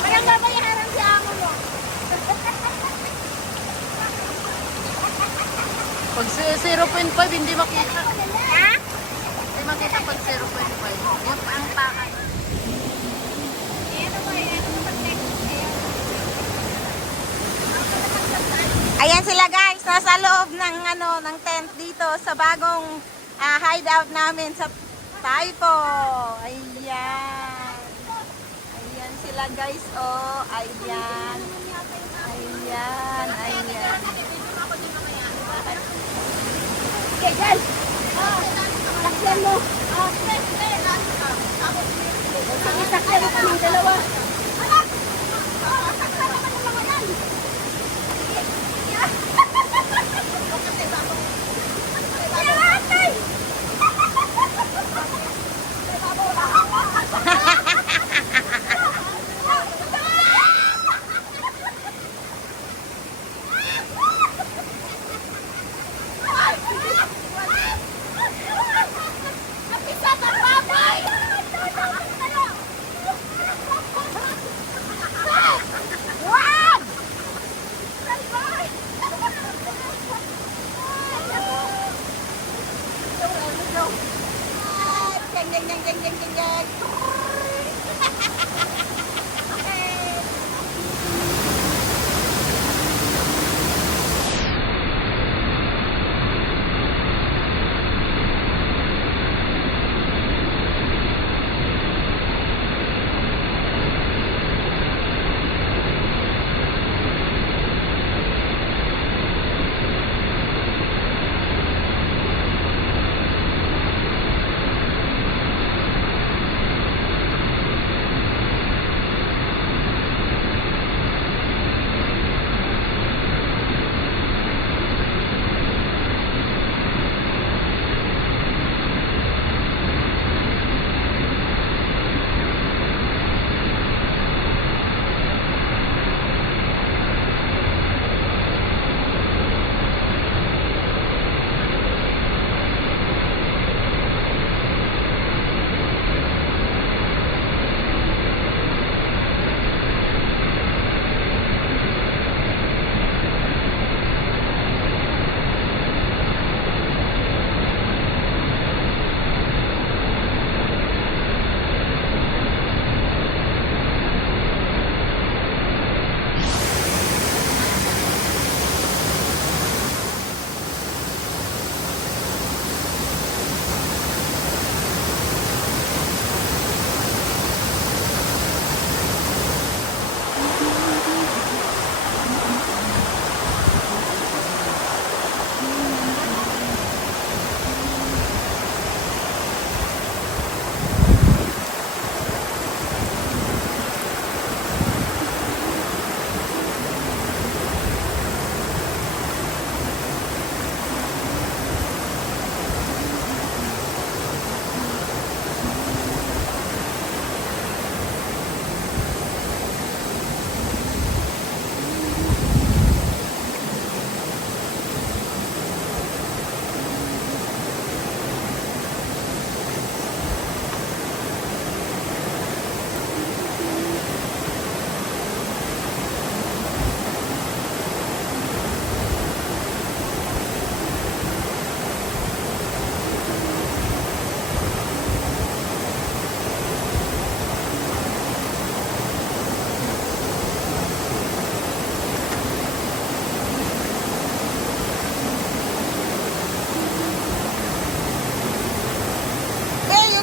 Parang babayaran si amo mo. Pag 0.5, hindi makita. Ha? Hindi makita pag 0.5. Yung ang pakan. Ayan sila guys, nasa loob ng ng tent dito sa bagong hideout namin sa Taipo. Ayan. Ayan sila guys, oh. Ayan. Ayan, ayan. Okay guys. Laksan mo. Sakyan mo kami dalawa. Ding ding ding ding ding ding.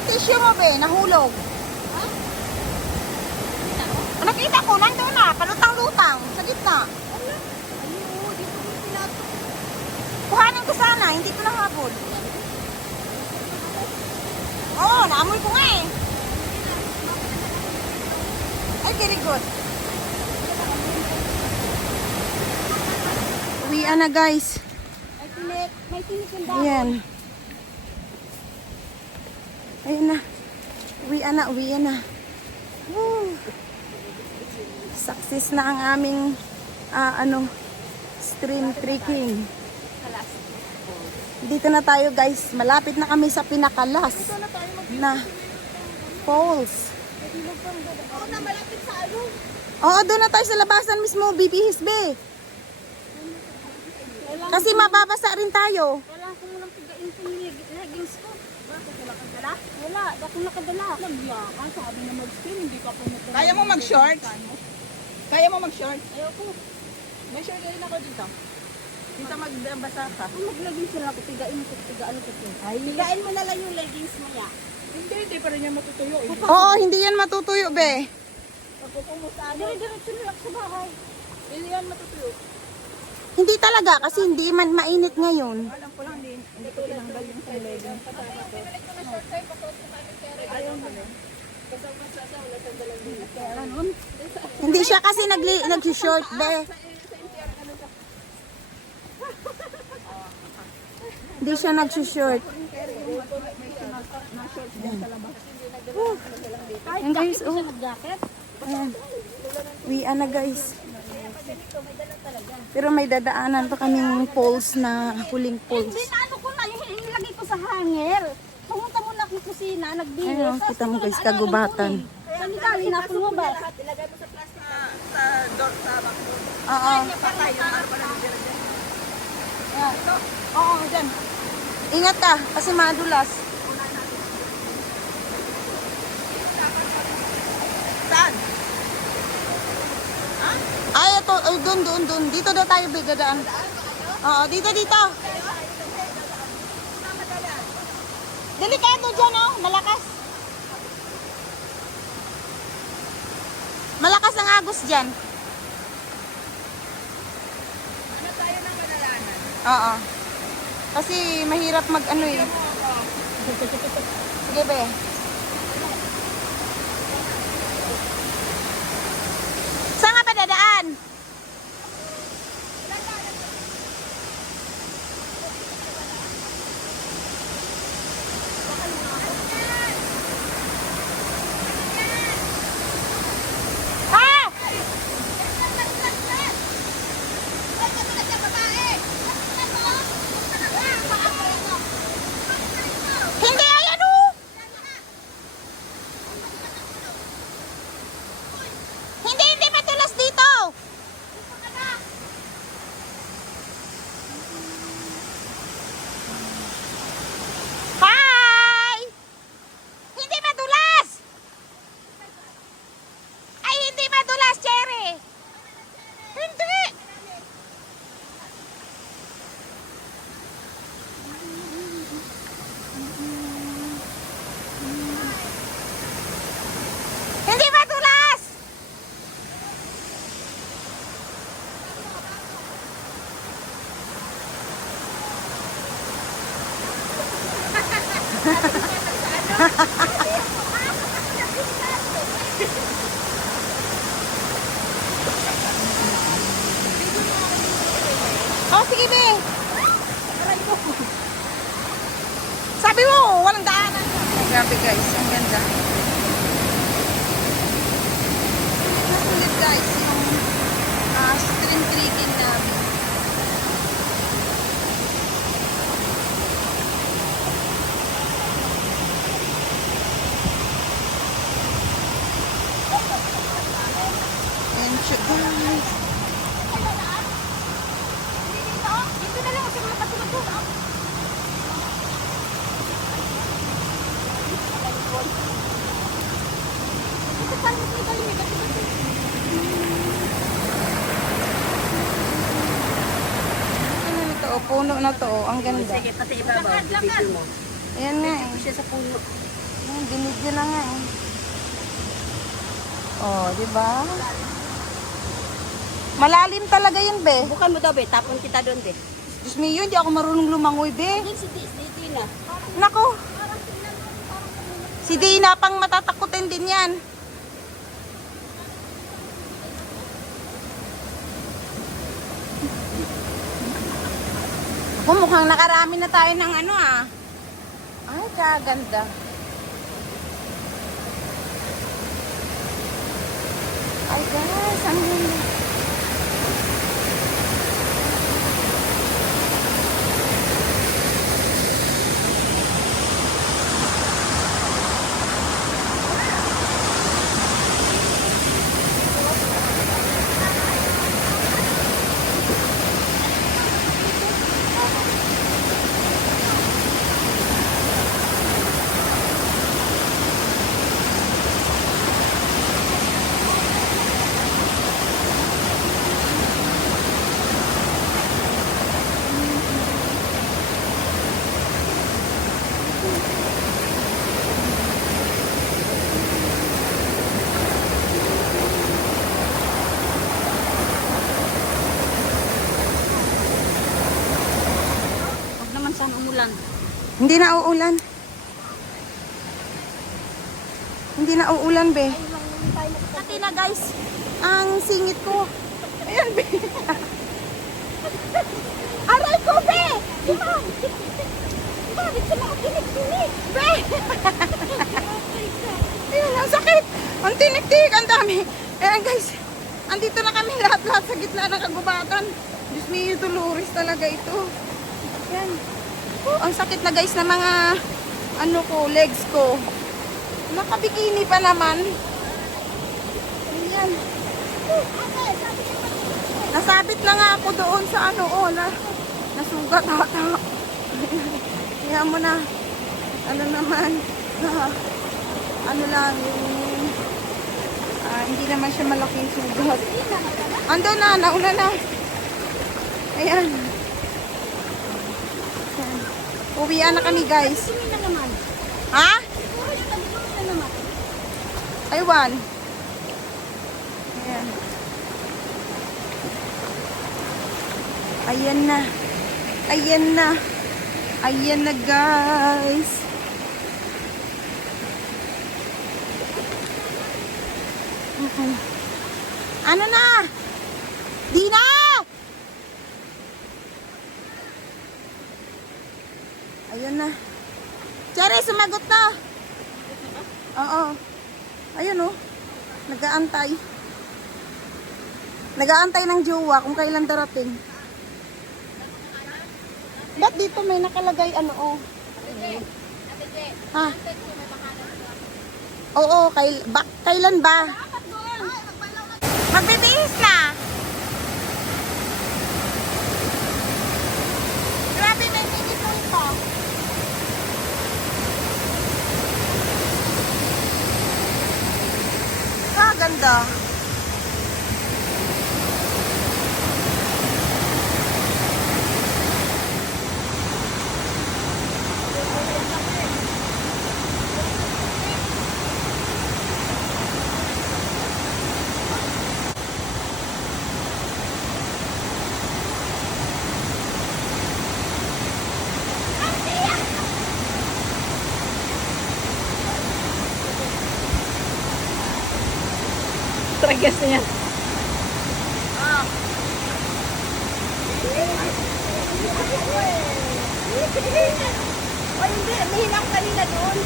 Tissue mo be, nahulog. Ha? Nakita ko, nandun na, palutang-lutang, sa gitna. Kuhanin ko sana, hindi ko nahabol. Oo, naamoy ko nga eh. Ay, very good. Uwian na guys. May tinik yung dahon. Ayan. Ayun na. Uwian na, uwian na. Woo. Success na ang aming stream trekking. Dito na tayo guys. Malapit na kami sa pinakalas na falls. Oo na, malapit sa ano. Oo, doon na tayo sa labasan mismo, bibihis be. Kasi mababasa rin tayo. Kailangan ko munang tigain ko yung leggings ko. Bakit wala kang dala? Wala, bakit nakadala? Naglakan, sabi na mag-spin, hindi ka pumunta. Kaya mo mag-short? Kaya mo mag-short? Ayoko. May short din ako dito. Dito magbasa ka. Kung mag-leggings na lang ako, tigain ko, tigaan ko. Tigain mo na lang yung leggings mo ya. Hindi pa rin niya matutuyo. Oo, hindi yan matutuyo be. Pagpupumusa, dire-diretso na lang sa bahay. Hindi yan matutuyo. Hindi talaga kasi hindi man mainit ngayon. Alam ko lang, hindi ko tinanggal yung sa legging. Ayaw mo na. Hindi siya kasi nag-short be. Hindi siya nag-short. Ayan guys, oh. Jacket? Ayan. Uwian na guys. Pero may dadaanan pa kaming poles na huling poles. Hindi na ano ko na, yung ilagay ko sa hanger. Pumunta muna akong kusina, nagdilis. Ayun, kita mo guys, kagubatan. Sanigali na ako lumabas. Ilagay mo sa plastic sa door sa backboard. Oo. Patay yung arpa lang dyan. Ayan. Oo, dyan. Ingat ka kasi madulas. Saan? Ay, ito. Ay, doon. Dito daw tayo dadaan. Oo, dito. Delikado dyan, oh. Malakas. Malakas ang agos dyan. Ano tayo ng madalanan? Oo. Kasi mahirap mag-ano eh. Sige, be. Saan nga ba dadaan? Ah! Hindi, ayan oh! Hindi matulas dito! Hi! Hindi madulas! Ay, hindi madulas, Cherry! Hindi! Hindi madulas! Oh, sige, be. Sabi mo, walang daanan. Grabe guys, ang ganda. Nakulit guys, yung stream trekking namin. Ayan siya guys. Dito na lang, sa mga katulog ko. Ito pa, mas may galing. Ano na to? Puno na to. Ang ganda. Sige, pati ibabaw. Video mo. Ayan nga eh. Siya sa puno. Ayan, binidyo na nga eh. Oh, di ba? Malalim talaga yun, be. Bukan mo daw, be. Tapon kita doon, be. Diyos me yun, di ako marunong lumangoy, be. Yung si Dina. Nako. Si Dina pang matatakutin din yan. Ako, mukhang nakarami na tayo ng ano ah. Ay, kaganda. Ay guys, ang ganda. Hindi na uulan. Hindi na uulan, be. Pati na, guys. Ang singit ko. Ayan, be. Aray ko, be! Yan! Bakit sa mga tinik-tinik? Be! Ayan, ang sakit. Ang tinik-tinik, ang dami. Ayan, guys. Andito na kami lahat-lahat sa gitna ng kagubatan. Diyos me, tuluris talaga ito. Ayan. Oh, ang sakit na, guys, na mga ano ko, legs ko. Nakabikini pa naman. Ayan. Nasabit na nga ako doon sa ano, oh, nasugat ata. Kaya mo na, ano naman, ano lang, yung, hindi naman siya malaking sugat. Ando na, nauna na. Ayan. Ayan. Uwian na kami, guys. Ha? Aywan. Ayan. Ayan na. Ayan na. Ayan na, guys. Ano na? Di na! Ayun na. Cherry, sumagot na. Oo. Ayun oh. Nag-aantay. Nag-aantay ng jowa kung kailan darating. Ba't dito may nakalagay ano oh? Ha? Oo, kailan ba? Magbibihis na. Grabe, may minute mo ito. Ah, ganda. Tragas na yan. O hindi, may hinang kanina doon.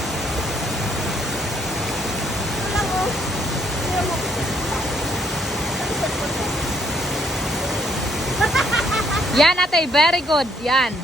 Ito lang oh. Yan ate, very good. Yan.